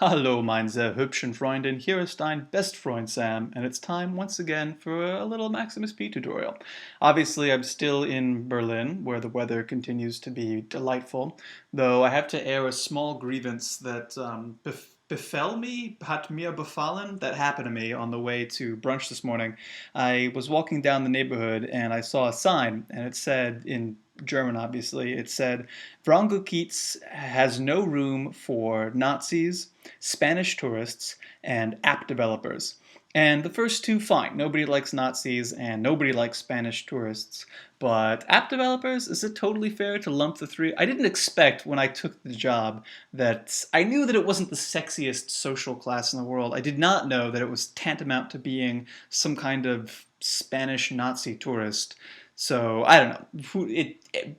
Hallo, mein sehr hübschen Freundin. Hier ist dein best Freund Sam, and it's time once again for a little Maximus P tutorial. Obviously, I'm still in Berlin, where the weather continues to be delightful, though I have to air a small grievance that befell me, hat mir befallen, that happened to me on the way to brunch this morning. I was walking down the neighborhood and I saw a sign, and it said in German, obviously, it said, Wrangel-Kiez has no room for Nazis, Spanish tourists, and app developers. And the first two, fine. Nobody likes Nazis and nobody likes Spanish tourists. But app developers, is it totally fair to lump the three? I didn't expect when I took the job that I knew that it wasn't the sexiest social class in the world. I did not know that it was tantamount to being some kind of Spanish Nazi tourist. So I don't know.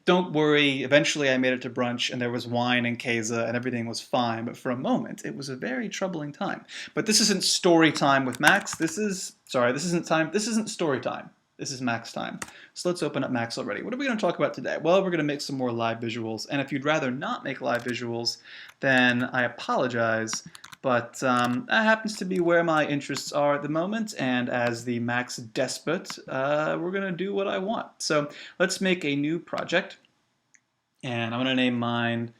Don't worry. Eventually, I made it to brunch, and there was wine and queza, and everything was fine. But for a moment, it was a very troubling time. But this isn't story time with Max. This isn't time. This isn't story time. This is Max time. So let's open up Max already. What are we going to talk about today? Well, we're going to make some more live visuals. And if you'd rather not make live visuals, then I apologize. But that happens to be where my interests are at the moment, and as the Max despot, we're going to do what I want. So let's make a new project, and I'm going to name mine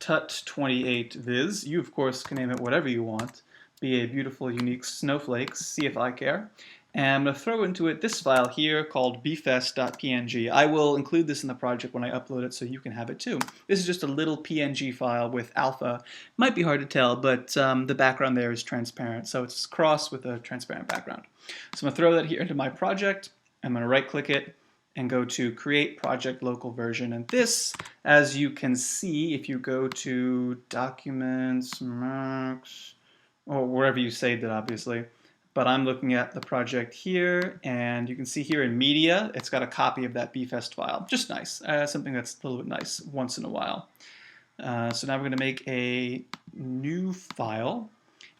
Tut28Viz. You, of course, can name it whatever you want. Be a beautiful, unique snowflake, see if I care. And I'm going to throw into it this file here called bfest.png. I will include this in the project when I upload it so you can have it too. This is just a little PNG file with alpha. Might be hard to tell, but the background there is transparent, so it's cross with a transparent background. So I'm going to throw that here into my project. I'm going to right-click it and go to Create Project Local Version. And this, as you can see, if you go to Documents, Max, or wherever you saved it, obviously, but I'm looking at the project here, and you can see here in media, it's got a copy of that bfest file. Just nice, something that's a little bit nice once in a while. So now we're going to make a new file.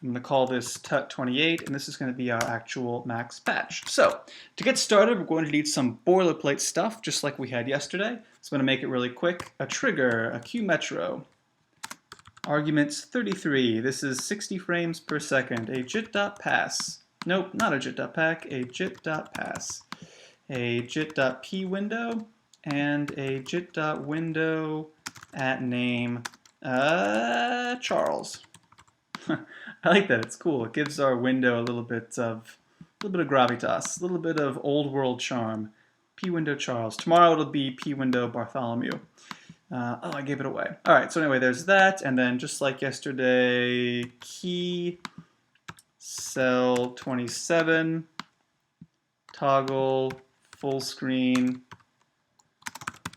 I'm going to call this tut28, and this is going to be our actual Max patch. So to get started, we're going to need some boilerplate stuff, just like we had yesterday. So I'm going to make it really quick. A trigger, a QMetro, arguments 33. This is 60 frames per second. A jit.pass. Nope, not a jit.pack, a jit.pass. A jit.p window, and a jit.window at name Charles. I like that, it's cool. It gives our window a little bit of gravitas, a little bit of old world charm. P window Charles. Tomorrow it'll be P window Bartholomew. Oh, I gave it away. All right, so anyway, there's that, and then just like yesterday, key cell 27, toggle, full screen,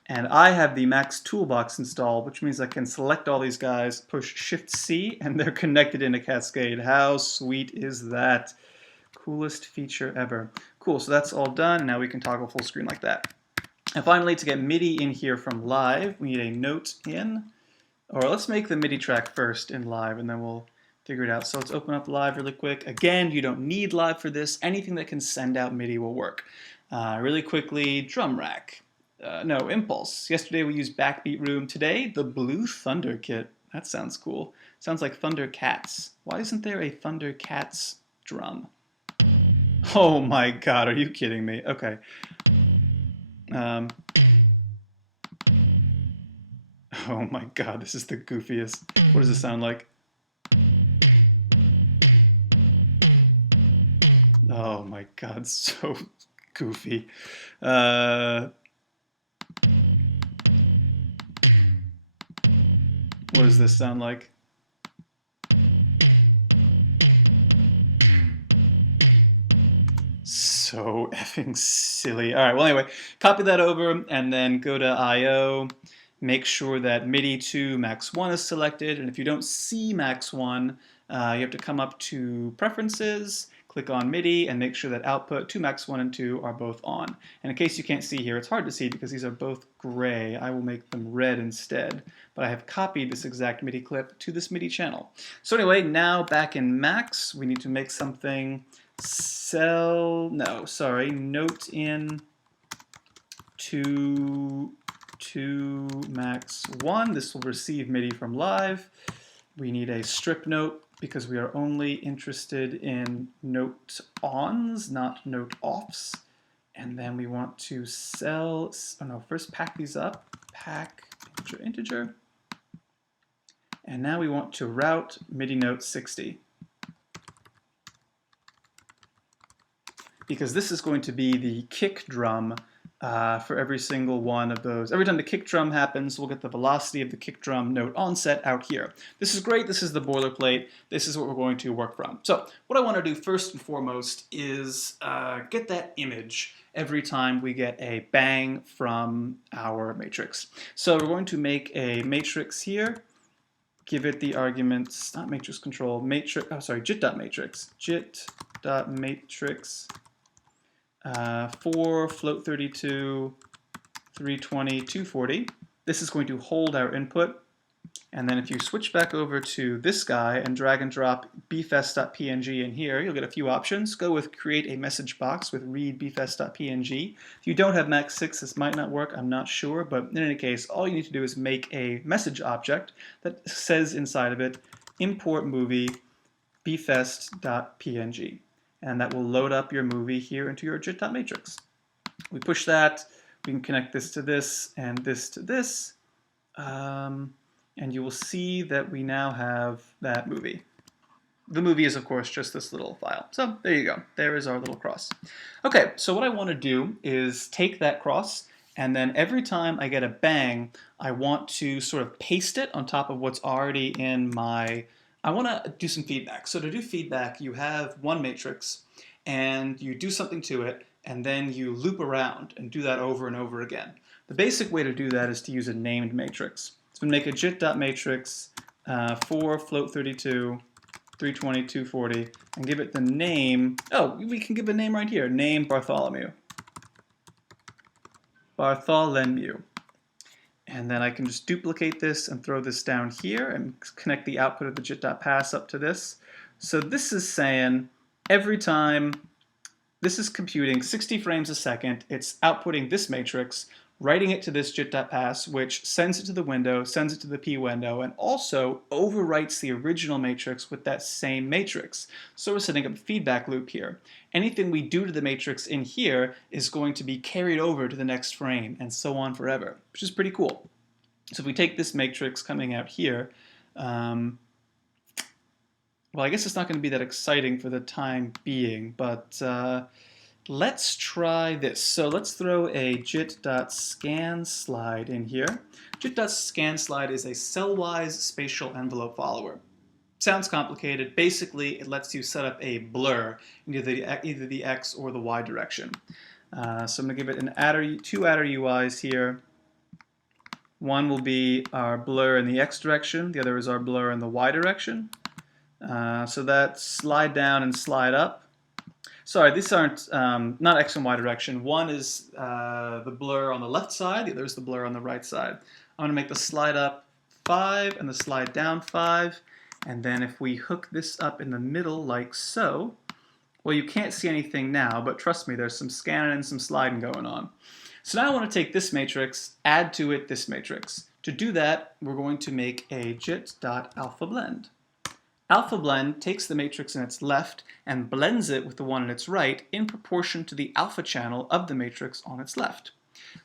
and I have the Max Toolbox installed, which means I can select all these guys, push Shift-C, and they're connected in a cascade. How sweet is that? Coolest feature ever. Cool, so that's all done, and now we can toggle full screen like that. And finally, to get MIDI in here from live, we need a note in, or let's make the MIDI track first in live, and then we'll figure it out. So let's open up live really quick. Again, you don't need live for this. Anything that can send out MIDI will work. Really quickly, drum rack. No, Impulse. Yesterday we used Backbeat Room. Today, the Blue Thunder kit. That sounds cool. Sounds like Thundercats. Why isn't there a Thundercats drum? Oh my god, are you kidding me? Okay. Oh my god, this is the goofiest. What does this sound like? Oh my god, so goofy. What does this sound like? So effing silly. All right, well anyway, copy that over and then go to I/O. Make sure that MIDI to Max 1 is selected, and if you don't see Max 1, you have to come up to Preferences, click on MIDI, and make sure that output to Max 1 and 2 are both on. And in case you can't see here, it's hard to see because these are both gray. I will make them red instead, but I have copied this exact MIDI clip to this MIDI channel. So anyway, now back in Max, we need to make something note in to Max 1. This will receive MIDI from live. We need a strip note because we are only interested in note ons, not note offs. And then we want to first pack these up, pack integer, integer. And now we want to route MIDI note 60. Because this is going to be the kick drum for every single one of those. Every time the kick drum happens, we'll get the velocity of the kick drum note onset out here. This is great. This is the boilerplate. This is what we're going to work from. So what I want to do first and foremost is get that image every time we get a bang from our matrix. So we're going to make a matrix here. Give it the arguments, not matrix control, jit.matrix, jit.matrix. 4, float 32, 320, 240. This is going to hold our input. And then if you switch back over to this guy and drag and drop bfest.png in here, you'll get a few options. Go with create a message box with read bfest.png. If you don't have Max 6, this might not work, I'm not sure. But in any case, all you need to do is make a message object that says inside of it, import movie bfest.png. And that will load up your movie here into your jit.matrix. We push that, we can connect this to this and this to this, and you will see that we now have that movie. The movie is, of course, just this little file. So there you go. There is our little cross. Okay, so what I want to do is take that cross, and then every time I get a bang, I want to sort of paste it on top of what's already in my... I want to do some feedback. So to do feedback, you have one matrix, and you do something to it, and then you loop around and do that over and over again. The basic way to do that is to use a named matrix. So we make a jit.matrix 4 float 32, 320, 240, and give it the name. Oh, we can give a name right here. Name Bartholomew. Bartholomew. And then I can just duplicate this and throw this down here and connect the output of the jit.pass up to this. So this is saying every time this is computing 60 frames a second, it's outputting this matrix, writing it to this jit.pass, which sends it to the window, sends it to the p window, and also overwrites the original matrix with that same matrix. So we're setting up a feedback loop here. Anything we do to the matrix in here is going to be carried over to the next frame, and so on forever, which is pretty cool. So if we take this matrix coming out here, well, I guess it's not going to be that exciting for the time being, but let's try this. So let's throw a jit.scanSlide in here. Jit.scanSlide is a cellwise spatial envelope follower. Sounds complicated. Basically, it lets you set up a blur in either the X or the Y direction. So I'm going to give it two adder UIs here. One will be our blur in the X direction. The other is our blur in the Y direction. So that's slide down and slide up. Sorry, these aren't not X and Y direction. One is the blur on the left side, the other is the blur on the right side. I'm going to make the slide up 5 and the slide down 5. And then if we hook this up in the middle like so, well, you can't see anything now, but trust me, there's some scanning and some sliding going on. So now I want to take this matrix, add to it this matrix. To do that, we're going to make a jit.alphaBlend. AlphaBlend takes the matrix in its left and blends it with the one in its right in proportion to the alpha channel of the matrix on its left.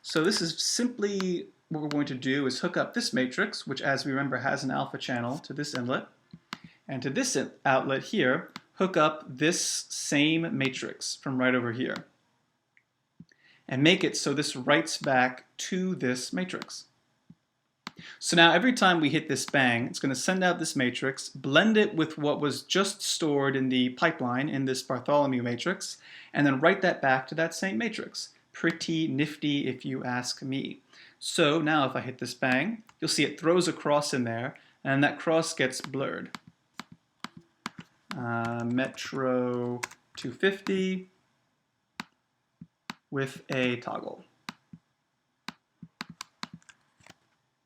So this is simply what we're going to do is hook up this matrix, which as we remember has an alpha channel, to this inlet, and to this outlet here, hook up this same matrix from right over here, and make it so this writes back to this matrix. So now every time we hit this bang, it's going to send out this matrix, blend it with what was just stored in the pipeline in this Bartholomew matrix, and then write that back to that same matrix. Pretty nifty if you ask me. So now if I hit this bang, you'll see it throws a cross in there, and that cross gets blurred. Metro 250 with a toggle.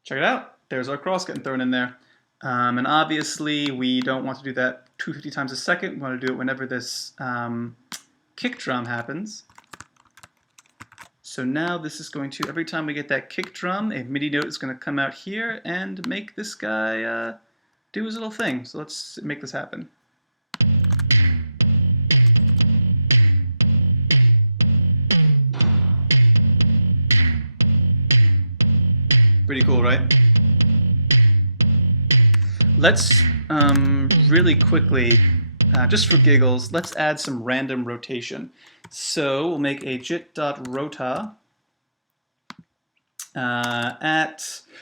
Check it out. There's our cross getting thrown in there. And obviously, we don't want to do that 250 times a second. We want to do it whenever this kick drum happens. So now this is going to, every time we get that kick drum, a MIDI note is going to come out here and make this guy do his little thing. So let's make this happen. Pretty cool, right? Let's really quickly, just for giggles, let's add some random rotation. So we'll make a jit.rota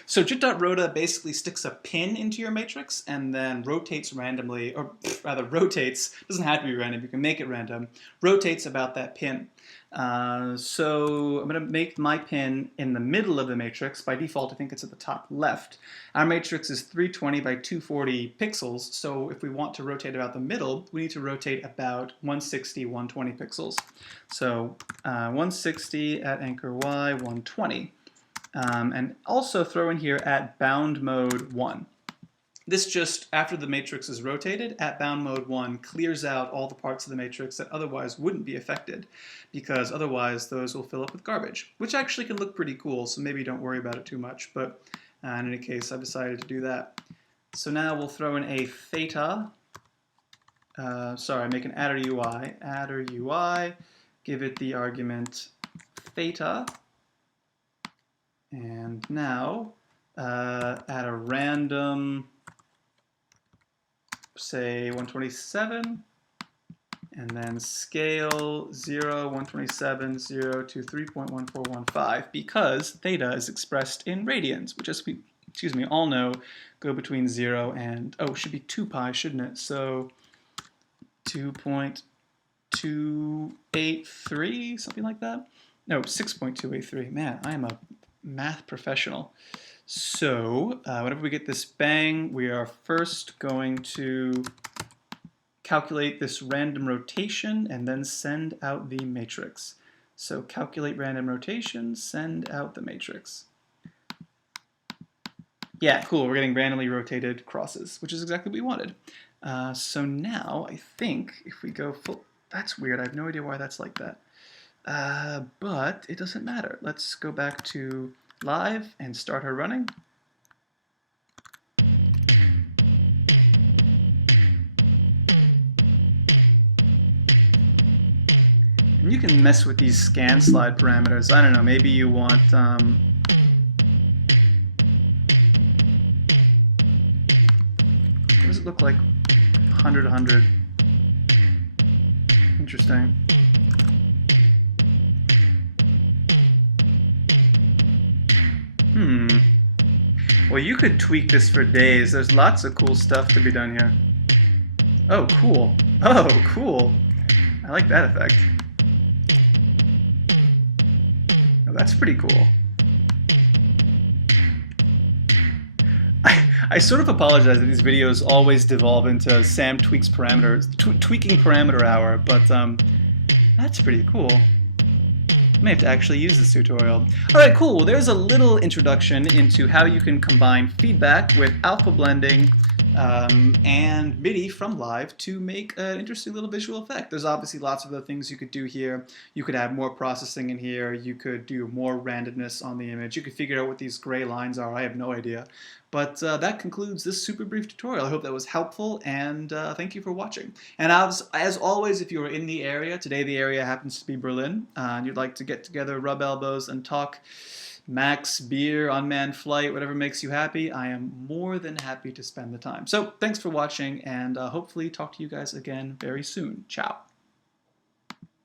so jit.rota basically sticks a pin into your matrix and then rotates randomly, or rather rotates, doesn't have to be random, you can make it random, rotates about that pin. So I'm going to make my pin in the middle of the matrix. By default, I think it's at the top left. Our matrix is 320 by 240 pixels, so if we want to rotate about the middle, we need to rotate about 160, 120 pixels. So 160 at anchor Y, 120. And also throw in here at bound mode 1. This just, after the matrix is rotated, at bound mode 1 clears out all the parts of the matrix that otherwise wouldn't be affected, because otherwise those will fill up with garbage, which actually can look pretty cool, so maybe don't worry about it too much, but in any case, I've decided to do that. So now we'll throw in a theta, make an adder UI, give it the argument theta, and now add a random, say 127, and then scale 0, 127, 0 to 3.1415, because theta is expressed in radians, which, as we all know, go between 0 and, it should be 2 pi, shouldn't it? So 2.283, something like that? No, 6.283. Man, I am a math professional. So whenever we get this bang, we are first going to calculate this random rotation and then send out the matrix. So calculate random rotation, send out the matrix. Yeah, cool, we're getting randomly rotated crosses, which is exactly what we wanted. So now I think if we go full, that's weird, I have no idea why that's like that. But it doesn't matter. Let's go back to live and start her running. And you can mess with these scan slide parameters. I don't know, maybe you want what does it look like? 100, 100. Interesting. Well, you could tweak this for days. There's lots of cool stuff to be done here. Oh, cool. Oh, cool. I like that effect. Oh, that's pretty cool. I sort of apologize that these videos always devolve into Sam tweaks parameters, tweaking parameter hour, but that's pretty cool. I may have to actually use this tutorial. Alright, cool. Well, there's a little introduction into how you can combine feedback with alpha blending and MIDI from Live to make an interesting little visual effect. There's obviously lots of other things you could do here. You could add more processing in here. You could do more randomness on the image. You could figure out what these gray lines are. I have no idea. But that concludes this super brief tutorial. I hope that was helpful, and thank you for watching. And as always, if you are in the area, today the area happens to be Berlin, and you'd like to get together, rub elbows, and talk Max, beer, unmanned flight, whatever makes you happy, I am more than happy to spend the time. So thanks for watching, and hopefully talk to you guys again very soon. Ciao.